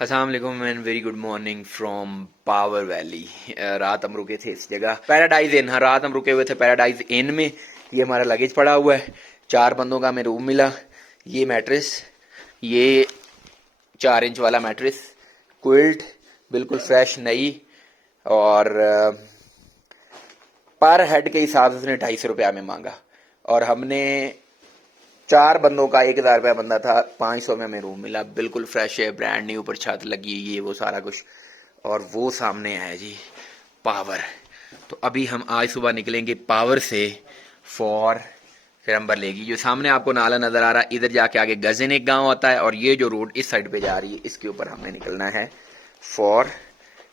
अस्सलाम वालेकुम and very good morning from power valley. रात हम रुके थे इस जगह पैराडाइज इन। हाँ, रात हम रुके हुए थे पैराडाइज इन में। ये हमारा लगेज पड़ा हुआ है। 4 बंदों का हमें रूम मिला। ये मैट्रेस, ये 4 इंच वाला मैट्रेस, क्विल्ट बिल्कुल फ्रेश नई, और पर हेड के हिसाब से उसने 250 रुपये हमें मांगा। और हमने 4 बंदों का 1000 रुपया बंदा था, 500 में हमें रूम मिला। बिल्कुल फ्रेश है, ब्रांड न्यू, ऊपर छत लगी, ये वो सारा कुछ। और वो सामने है जी पावर। तो अभी हम आज सुबह निकलेंगे पावर से फॉर फिरम्बर लेगी। जो सामने आपको नाला नजर आ रहा है, इधर जाके आगे गजन एक गांव आता है, और ये जो रोड इस साइड पे जा रही है, इसके ऊपर हमने निकलना है फॉर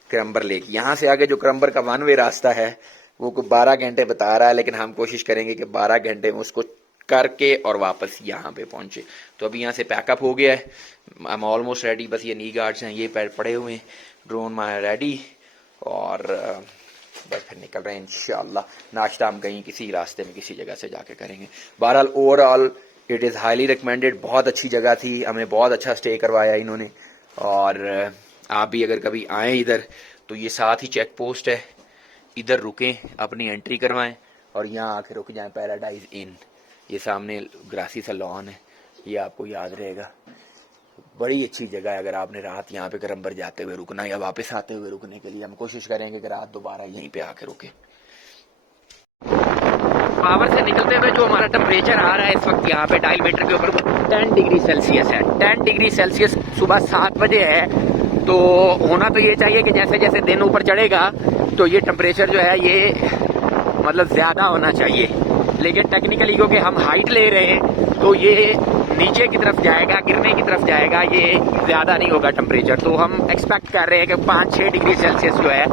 क्रम्बर लेक। यहाँ से आगे जो क्रम्बर का 1 वे रास्ता है वो को 12 घंटे बता रहा है, लेकिन हम कोशिश करेंगे कि 12 घंटे में उसको करके और वापस यहाँ पे पहुंचे। तो अभी यहाँ से पैकअप हो गया है, हम ऑलमोस्ट रेडी। बस ये नी गार्ड्स हैं, ये पैर पड़े हुए हैं, ड्रोन मार रेडी, और बस फिर निकल रहे हैं इंशाल्लाह। नाश्ता हम कहीं किसी रास्ते में किसी जगह से जाके करेंगे। बहरहाल overall it is highly recommended. बहुत अच्छी जगह थी, हमें बहुत अच्छा स्टे करवाया इन्होंने। और आप भी अगर कभी आएँ इधर तो ये साथ ही चेक पोस्ट है, इधर रुकें, अपनी एंट्री करवाएं और यहाँ आके रुक जाएं पैराडाइज इन। ये सामने ग्रासी सा लॉन है, ये आपको याद रहेगा। बड़ी अच्छी जगह है। अगर आपने रात यहाँ पे क्रम्बर जाते हुए रुकना या वापस आते हुए रुकने के लिए, हम कोशिश करेंगे कि रात दोबारा यहीं पे आके रुके। पावर से निकलते हुए जो हमारा टेम्परेचर आ रहा है इस वक्त यहाँ पे डायलमीटर के ऊपर 10 डिग्री सेल्सियस है। 10 डिग्री सेल्सियस सुबह 7 बजे है। तो होना तो ये चाहिए कि जैसे जैसे दिन ऊपर चढ़ेगा तो ये टेम्परेचर जो है ये मतलब ज़्यादा होना चाहिए, लेकिन टेक्निकली क्योंकि हम हाइट ले रहे हैं तो ये नीचे की तरफ जाएगा, गिरने की तरफ जाएगा, ये ज़्यादा नहीं होगा टेम्परेचर। तो हम एक्सपेक्ट कर रहे हैं कि 5-6 डिग्री सेल्सियस जो है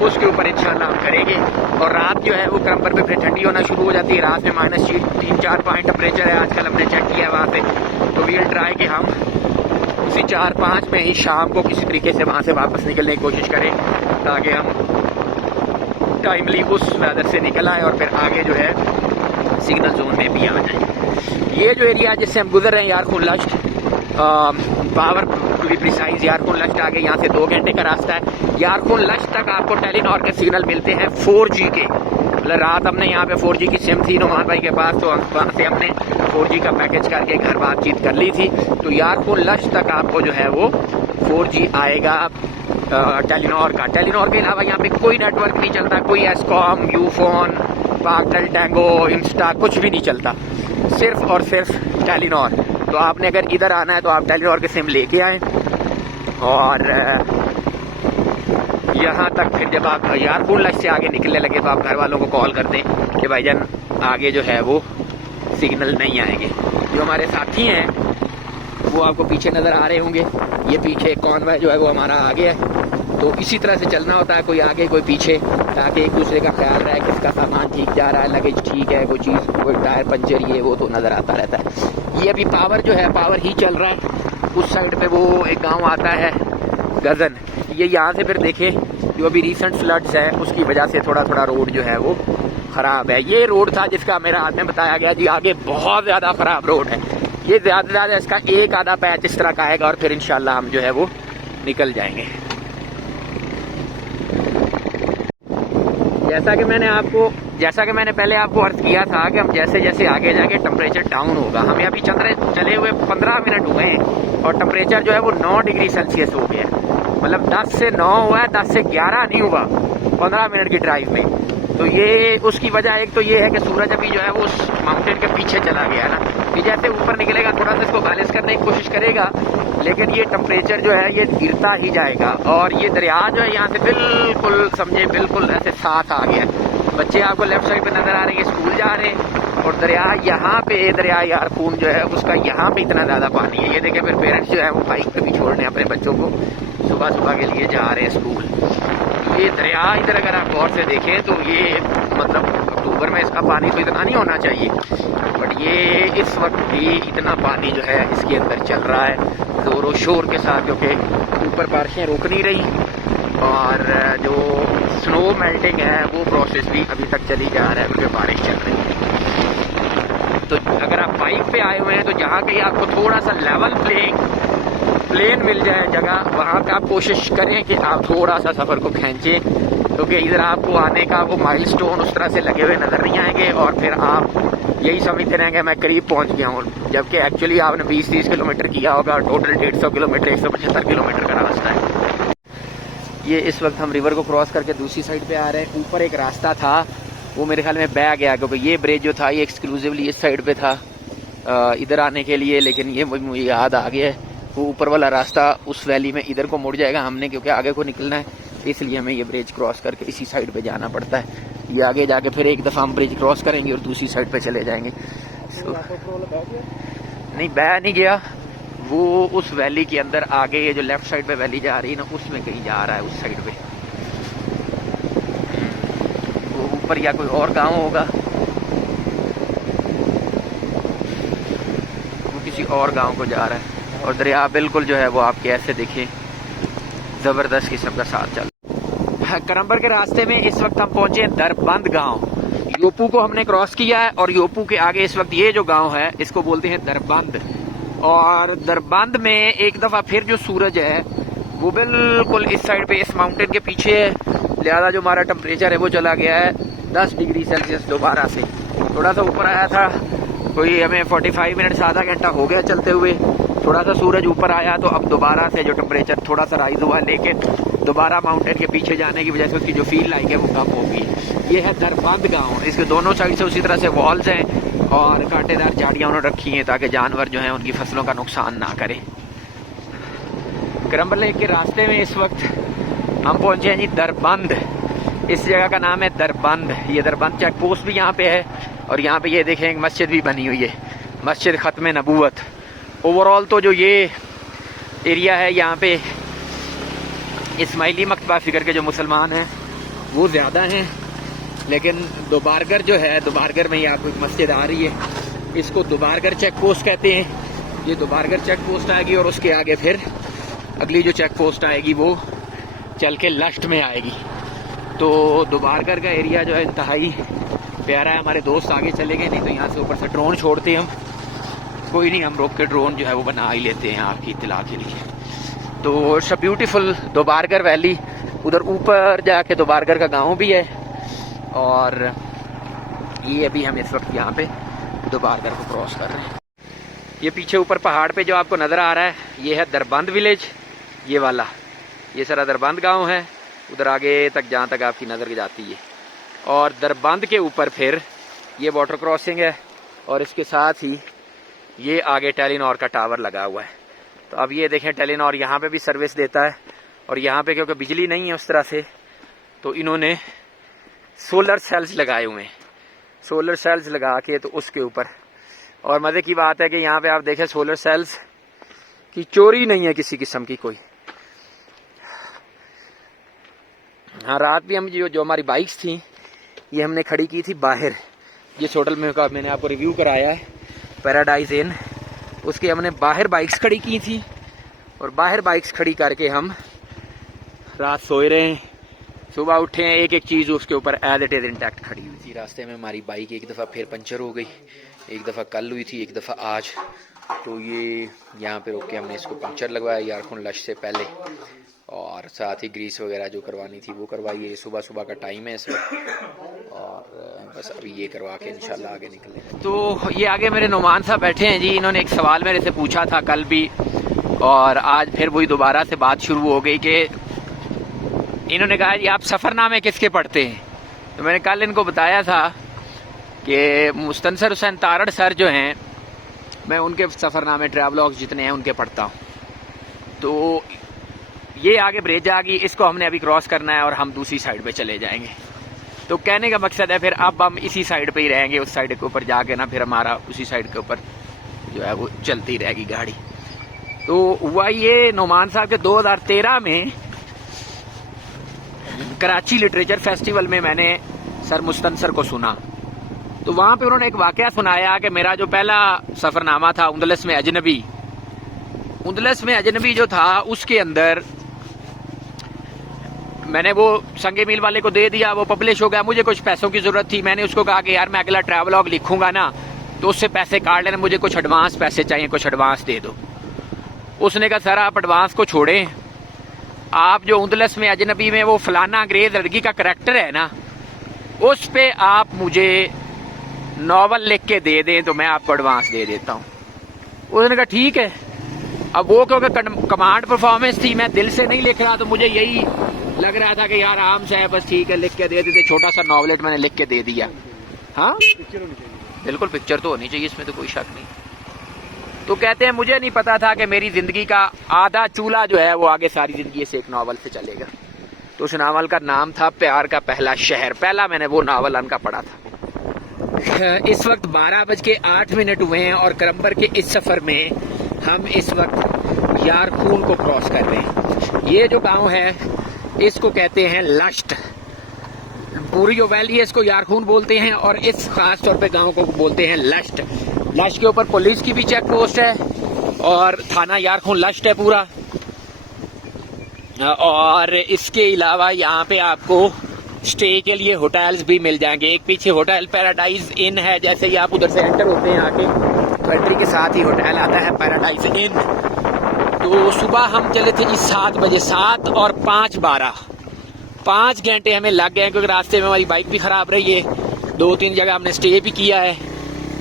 उसके ऊपर इंशाल्लाह हम करेंगे। और रात जो है वो क्रम्बर पे फिर ठंडी होना शुरू हो जाती है। रात में -3-4 पॉइंट टेम्परेचर है आजकल, हमने चेक किया वहाँ पे। तो वील ट्राई कि हम उसी 4-5 में ही शाम को किसी तरीके से वहाँ से वापस निकलने की कोशिश करें, ताकि हम टाइमली उस वेदर से निकल आए और फिर आगे जो है सिग्नल जोन में भी आ जाए। ये जो एरिया जिससे हम गुजर रहे हैं यारकून लश्त, पावर टू बी प्रिसाइज, यारकून लश्त आगे यहाँ से 2 घंटे का रास्ता है। यारकून लश्त तक आपको टेलीनॉर के सिग्नल मिलते हैं 4G के। मतलब रात हमने यहाँ पे 4G की सिम थी नुमान भाई के पास, तो वहाँ से हमने 4G का पैकेज करके घर बातचीत कर ली थी। तो यारकून लश्त तक आपको जो है वो 4G आएगा टेलीनॉर का। टेलीनॉर के अलावा यहाँ पे कोई नेटवर्क नहीं चलता, कोई एस्कॉम, यूफोन, पार्टल, टैंगो, इंस्टा कुछ भी नहीं चलता, सिर्फ और सिर्फ टेलीनॉर। तो आपने अगर इधर आना है तो आप टेलीनॉर के सिम लेके आएँ, और यहाँ तक फिर जब आप यारकून लश्त से आगे निकलने लगे तो आप घर वालों को कॉल कर दें कि भाईजान आगे जो है वो सिग्नल नहीं आएंगे। जो हमारे साथी हैं वो आपको पीछे नज़र आ रहे होंगे, ये पीछे कॉन्वॉय जो है वो हमारा आगे है। तो इसी तरह से चलना होता है, कोई आगे कोई पीछे, ताकि एक दूसरे का ख्याल रहे, किसका सामान ठीक जा रहा है, लगेज ठीक है, कोई चीज़, कोई टायर पंचर, ये वो तो नज़र आता रहता है। ये अभी पावर जो है पावर ही चल रहा है। उस साइड पे वो एक गांव आता है गजन, ये यहाँ से फिर देखें जो अभी रिसेंट फ्लड्स है उसकी वजह से थोड़ा थोड़ा रोड जो है वो ख़राब है। ये रोड था जिसका मेरा हाथ में बताया गया जी आगे बहुत ज़्यादा ख़राब रोड है। ये ज़्यादा से ज़्यादा इसका एक आधा पैच इस तरह का आएगा और फिर इंशाल्लाह हम जो है वो निकल जाएंगे। जैसा कि मैंने पहले आपको अर्ज किया था कि हम जैसे जैसे आगे जाके टेम्परेचर डाउन होगा। हमें अभी चले हुए 15 मिनट हुए हैं और टेम्परेचर जो है वो 9 डिग्री सेल्सियस हो गया। मतलब 10 से 9 हुआ है, 10 से 11 नहीं हुआ 15 मिनट की ड्राइव में। तो ये उसकी वजह एक तो ये है कि सूरज अभी जो है वो उस माउंटेन के पीछे चला गया है ना, कि जैसे ऊपर निकलेगा थोड़ा सा इसको बैलेंस करने की कोशिश करेगा, लेकिन ये टेम्परेचर जो है ये गिरता ही जाएगा। और ये दरिया जो है यहाँ से बिल्कुल समझे बिल्कुल ऐसे साथ आ गया है। बच्चे आपको लेफ्ट साइड पे नजर आ रहे हैं, स्कूल जा रहे हैं, और दरिया यहाँ पे, दरिया यारकून जो है उसका यहाँ पे इतना ज्यादा पानी है। ये देखें फिर पेरेंट्स जो है वो बाइक पे भी छोड़ने अपने बच्चों को सुबह सुबह के लिए जा रहे हैं स्कूल। ये दरिया इधर अगर आप गौर से देखें तो ये मतलब अक्टूबर में इसका पानी तो इतना नहीं होना चाहिए, बट ये इस वक्त भी इतना पानी जो है इसके अंदर चल रहा है जोरों शोर के साथ, क्योंकि ऊपर बारिशें रुक नहीं रही और जो स्नो मेल्टिंग है वो प्रोसेस भी अभी तक चली जा रहा है क्योंकि बारिश चल रही है। तो अगर आप बाइक पे आए हुए हैं तो जहाँ कहीं आपको थोड़ा सा लेवल प्लेइंग प्लेन मिल जाए जगह, वहाँ पे आप कोशिश करें कि आप थोड़ा सा सफ़र को खींचें, क्योंकि इधर आपको आने का वो माइलस्टोन उस तरह से लगे हुए नज़र नहीं आएंगे और फिर आप यही समझते रहेंगे मैं करीब पहुँच गया हूँ, जबकि एक्चुअली आपने 20-30 किलोमीटर किया होगा। टोटल 150 किलोमीटर 175 किलोमीटर का रास्ता है ये। इस वक्त हम रिवर को क्रॉस करके दूसरी साइड पे आ रहे हैं। ऊपर एक रास्ता था, वो मेरे ख्याल में बह गया, क्योंकि ये ब्रिज जो था ये एक्सक्लूसिवली इस साइड पे था इधर आने के लिए, लेकिन ये मुझे याद आ गया है, वो ऊपर वाला रास्ता उस वैली में इधर को मुड़ जाएगा हमने, क्योंकि आगे को निकलना है, इसलिए हमें ये ब्रिज क्रॉस करके इसी साइड पे जाना पड़ता है। ये आगे जाके फिर एक दफ़ा हम ब्रिज क्रॉस करेंगे और दूसरी साइड पे चले जाएंगे। नहीं, बह नहीं गया, वो उस वैली के अंदर आगे ये जो लेफ्ट साइड पे वैली जा रही है ना, उसमें कहीं जा रहा है उस साइड पे। वो ऊपर या कोई और गांव होगा, वो किसी और गांव को जा रहा है। और दरिया बिल्कुल जो है वो आपके ऐसे देखें जबरदस्त किस्म का साथ चल। करम्बर के रास्ते में इस वक्त हम पहुंचे दरबंद गांव। योपू को हमने क्रॉस किया है और योपू के आगे इस वक्त ये जो गांव है इसको बोलते हैं दरबंद। और दरबंद में एक दफा फिर जो सूरज है वो बिल्कुल इस साइड पे इस माउंटेन के पीछे है, लिहाजा जो हमारा टेम्परेचर है वो चला गया है 10 डिग्री सेल्सियस दोबारा से। थोड़ा सा ऊपर आया था, कोई हमें 45 मिनट आधा घंटा हो गया चलते हुए, थोड़ा सा सूरज ऊपर आया तो अब दोबारा से जो टेम्परेचर थोड़ा सा राइज हुआ, लेकिन दोबारा माउंटेन के पीछे जाने की वजह से उसकी जो फील लाइक है वो कम होगी। ये है दरबंद गांव, इसके दोनों साइड से उसी तरह से वॉल्स हैं और कांटेदार झाड़ियां उन्होंने रखी हैं ताकि जानवर जो हैं उनकी फसलों का नुकसान ना करें। करम्बर लेक के रास्ते में इस वक्त हम पहुंचे हैं जी दरबंद। इस जगह का नाम है दरबंद। ये दरबंद चेक पोस्ट भी यहाँ पे है और यहाँ पे ये देखें एक मस्जिद भी बनी हुई है, मस्जिद खत्म नबूवत। ओवरऑल तो जो ये एरिया है यहाँ पे इस्माइली मकतबा फिक्र के जो मुसलमान हैं वो ज़्यादा हैं, लेकिन दोबारगर जो है, दोबारगर में ही आपको एक मस्जिद आ रही है, इसको दोबारगर चेक पोस्ट कहते हैं। ये दोबारगर चेक पोस्ट आएगी और उसके आगे फिर अगली जो चेक पोस्ट आएगी वो चल के लश्ट में आएगी। तो दोबारगर का एरिया जो है इंतहाई प्यारा है। हमारे दोस्त आगे चले गए, नहीं तो यहाँ से ऊपर से ड्रोन छोड़ते हम, कोई नहीं, हम रोक के ड्रोन जो है वो बना ही लेते हैं आपकी इत्तला के लिए। तो इट्स अ ब्यूटीफुल दोबारगर वैली। उधर ऊपर जाके दोबारगर का गांव भी है और ये अभी हम इस वक्त यहाँ पे दोबारगर को क्रॉस कर रहे हैं। ये पीछे ऊपर पहाड़ पे जो आपको नज़र आ रहा है ये है दरबंद विलेज, ये वाला, ये सारा दरबंद गांव है। उधर आगे तक जहाँ तक आपकी नज़र जाती है, और दरबंद के ऊपर फिर ये वाटर क्रॉसिंग है और इसके साथ ही ये आगे टेलीनॉर का टावर लगा हुआ है। तो अब ये देखें टेलीनॉर यहाँ पे भी सर्विस देता है और यहाँ पे क्योंकि बिजली नहीं है उस तरह से तो इन्होंने सोलर सेल्स लगाए हुए हैं। सोलर सेल्स लगा के तो उसके ऊपर, और मज़े की बात है कि यहाँ पे आप देखें सोलर सेल्स की चोरी नहीं है किसी किस्म की कोई। हाँ, रात भी हम जो हमारी बाइक्स थी ये हमने खड़ी की थी बाहर। जिस होटल में का मैंने आपको रिव्यू कराया है पैराडाइज इन, उसके हमने बाहर बाइक्स खड़ी की थी और बाहर बाइक्स खड़ी करके हम रात सोए रहे हैं। सुबह उठे हैं, एक एक चीज़ उसके ऊपर एज इट इज़ इंटैक्ट खड़ी हुई थी। रास्ते में हमारी बाइक एक दफ़ा फिर पंचर हो गई, एक दफ़ा कल हुई थी, एक दफ़ा आज। तो ये यहाँ पे रोक के हमने इसको पंचर लगवाया यारखुन लश से पहले, और साथ ही ग्रीस वगैरह जो करवानी थी वो करवाई है। सुबह सुबह का टाइम है इस वक्त और बस अभी ये करवा के इंशाल्लाह आगे निकलेंगे। तो ये आगे मेरे नुमान साहब बैठे हैं जी, इन्होंने एक सवाल मेरे से पूछा था कल भी और आज फिर वही दोबारा से बात शुरू हो गई कि इन्होंने कहा जी आप सफ़रनामे किसके पढ़ते हैं। तो मैंने कल इनको बताया था कि मुस्तनसर हुसैन तारड़ सर जो हैं मैं उनके सफ़रनामे ट्रैवलॉग्स जितने हैं उनके पढ़ता हूँ। तो ये आगे ब्रिज आ गई, इसको हमने अभी क्रॉस करना है और हम दूसरी साइड पे चले जाएंगे। तो कहने का मकसद है फिर अब हम इसी साइड पे ही रहेंगे, उस साइड के ऊपर जाके ना फिर हमारा उसी साइड के ऊपर जो है वो चलती रहेगी गाड़ी। तो हुआ ये नुमान साहब के 2013 में कराची लिटरेचर फेस्टिवल में मैंने सर मुस्तनसर को सुना, तो वहाँ पे उन्होंने एक वाकया सुनाया कि मेरा जो पहला सफ़रनामा था उंदलस में अजनबी, उंदलस में अजनबी जो था उसके अंदर मैंने वो संगे मील वाले को दे दिया, वो पब्लिश हो गया। मुझे कुछ पैसों की ज़रूरत थी, मैंने उसको कहा कि यार मैं अगला ट्रैवलॉग लिखूंगा ना तो उससे पैसे काट लेना, मुझे कुछ एडवांस पैसे चाहिए, कुछ एडवांस दे दो। उसने कहा सर आप एडवांस को छोड़ें, आप जो उंदलस में अजनबी में वो फलाना अंग्रेज लड़की का करैक्टर है ना, उस पे आप मुझे नॉवल लिख के दे दें तो मैं आपको एडवांस दे देता हूँ। उसने कहा ठीक है। अब वो क्योंकि कमांड परफॉर्मेंस थी, मैं दिल से नहीं लिख रहा, तो मुझे यही लग रहा था कि यार आराम से है, बस ठीक है लिख के दे देते। छोटा सा नॉवलेट मैंने लिख के दे दिया। हाँ बिल्कुल पिक्चर तो होनी चाहिए, इसमें तो कोई शक नहीं। तो कहते हैं मुझे नहीं पता था कि मेरी जिंदगी का आधा चूल्हा जो है वो आगे सारी जिंदगी से एक नावल से चलेगा। तो उस नावल का नाम था प्यार का पहला शहर। पहला मैंने वो नावल उनका पढ़ा था। इस वक्त 12:08 हुए हैं और करम्बर के इस सफर में हम इस वक्त यारखून को क्रॉस कर रहे हैं। ये जो गांव है इसको कहते हैं लश्त। पूरी जो वैली है इसको यारखून बोलते हैं और इस खास तौर पे गांव को बोलते हैं लश्त। लश्त के ऊपर पुलिस की भी चेक पोस्ट है और थाना यारखून लश्त है पूरा। और इसके अलावा यहाँ पे आपको स्टे के लिए होटल्स भी मिल जाएंगे। एक पीछे होटल पैराडाइज इन है, जैसे ही आप उधर से एंटर होते हैं आके तो एंट्री के साथ ही होटल आता है पैराडाइज इन। तो सुबह हम चले थे जी 7 बजे, 7 और 5:12, 5 घंटे हमें लग गए क्योंकि रास्ते में हमारी बाइक भी खराब रही है। 2-3 जगह हमने स्टे भी किया है,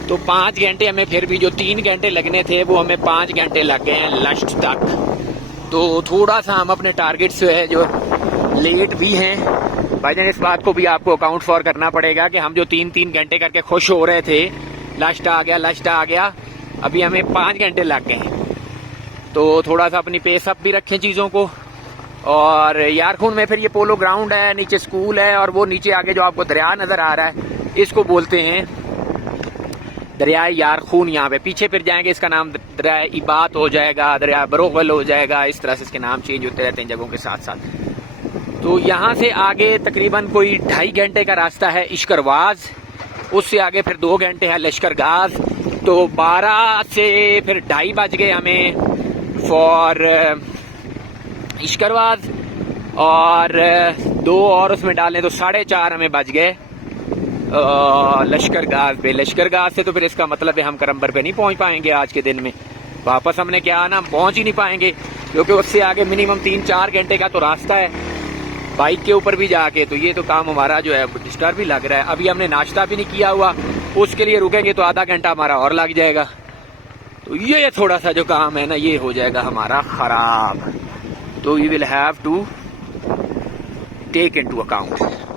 तो 5 घंटे हमें, फिर भी जो 3 घंटे लगने थे वो हमें 5 घंटे लग गए हैं लश्त तक। तो थोड़ा सा हम अपने टारगेट से है जो लेट भी हैं भाईजान। इस बात को भी आपको अकाउंट फॉर करना पड़ेगा कि हम जो 3-3 घंटे करके खुश हो रहे थे लश्त आ गया लश्त आ गया, अभी हमें 5 घंटे लग गए। तो थोड़ा सा अपनी पेस अप भी रखें चीज़ों को। और यारखून में फिर ये पोलो ग्राउंड है, नीचे स्कूल है और वो नीचे आगे जो आपको दरिया नज़र आ रहा है इसको बोलते हैं दरिया यारखून। यहाँ पे पीछे फिर जाएंगे इसका नाम दरिया इबात हो जाएगा, दरिया बरोगल हो जाएगा, इस तरह से इसके नाम चेंज होते रहते हैं जगहों के साथ साथ। तो यहाँ से आगे तकरीबन कोई 2.5 घंटे का रास्ता है इश्करवाज, उससे आगे फिर 2 घंटे है लश्करगाज। तो 12 से फिर 2:30 बज गए हमें फॉर इश्करवाज, और 2 और उसमें डालें तो 4:30 हमें बज गए लश्करगाज पे। लश्करगाज से तो फिर इसका मतलब है हम करम्बर पे नहीं पहुंच पाएंगे आज के दिन में। वापस हमने क्या आना, हम पहुंच ही नहीं पाएंगे क्योंकि उससे आगे मिनिमम 3-4 घंटे का तो रास्ता है बाइक के ऊपर भी जाके। तो ये तो काम हमारा जो है डिस्टर्ब भी लग रहा है। अभी हमने नाश्ता भी नहीं किया हुआ, उसके लिए रुकेंगे तो आधा घंटा हमारा और लग जाएगा। तो ये थोड़ा सा जो काम है ना ये हो जाएगा हमारा खराब। तो you will have to take into account.